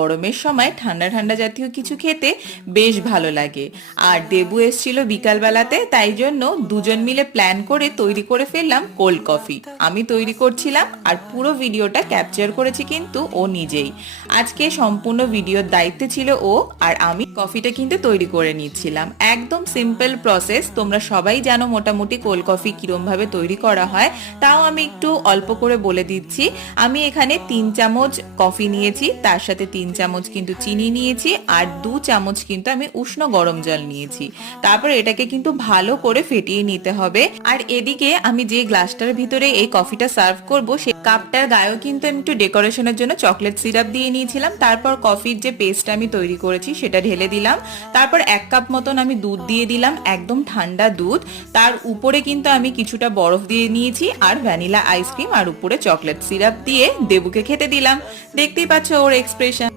গরমের সময় ঠান্ডা ঠান্ডা জাতীয় কিছু খেতে বেশ ভালো লাগে। আর দেবু এসেছিল বিকালবেলাতে, তাই জন্য দুজন মিলে প্ল্যান করে তৈরি করে ফেললাম কোল্ড কফি। আমি তৈরি করছিলাম আর পুরো ভিডিওটা ক্যাপচার করেছি কিন্তু ও নিজেই। আজকে সম্পূর্ণ ভিডিওর দায়িত্বে ছিল ও, আর আমি কফিটা কিন্তু তৈরি করে নিচ্ছিলাম। একদম সিম্পল প্রসেস, তোমরা সবাই জানো মোটামুটি কোল্ড কফি কিরম ভাবে তৈরি করা হয়, তাও আমি একটু অল্প করে বলে দিচ্ছি। আমি এখানে 3 চামচ কফি নিয়েছি, তার সাথে 3 চামচ কিন্তু চিনি নিয়েছি, আর 2 চামচ কিন্তু আমি উষ্ণ গরম জল নিয়েছি। তারপর এটাকে কিন্তু ভালো করে ফেটিয়ে নিতে হবে। আর এদিকে আমি যে গ্লাসটার ভিতরে এই কফিটা সার্ভ করব, সেই কাপটার গায়েও কিন্তু আমি একটু ডেকোরেশনের জন্য চকলেট সিরাপ দিয়ে নিয়েছিলাম। তারপর কফির যে পেস্ট আমি তৈরি করেছি সেটা ঢেলে দিলাম। তারপর 1 কাপ মতন আমি দুধ দিয়ে দিলাম, একদম ঠান্ডা দুধ। তার উপরে কিন্তু আমি কিছুটা বরফ দিয়ে নিয়েছি, আর ভ্যানিলা আইসক্রিম, আর উপরে চকলেট সিরাপ দিয়ে দেবুকে খেতে দিলাম। দেখতেই পাচ্ছ ওর এক্সপ্রেশন।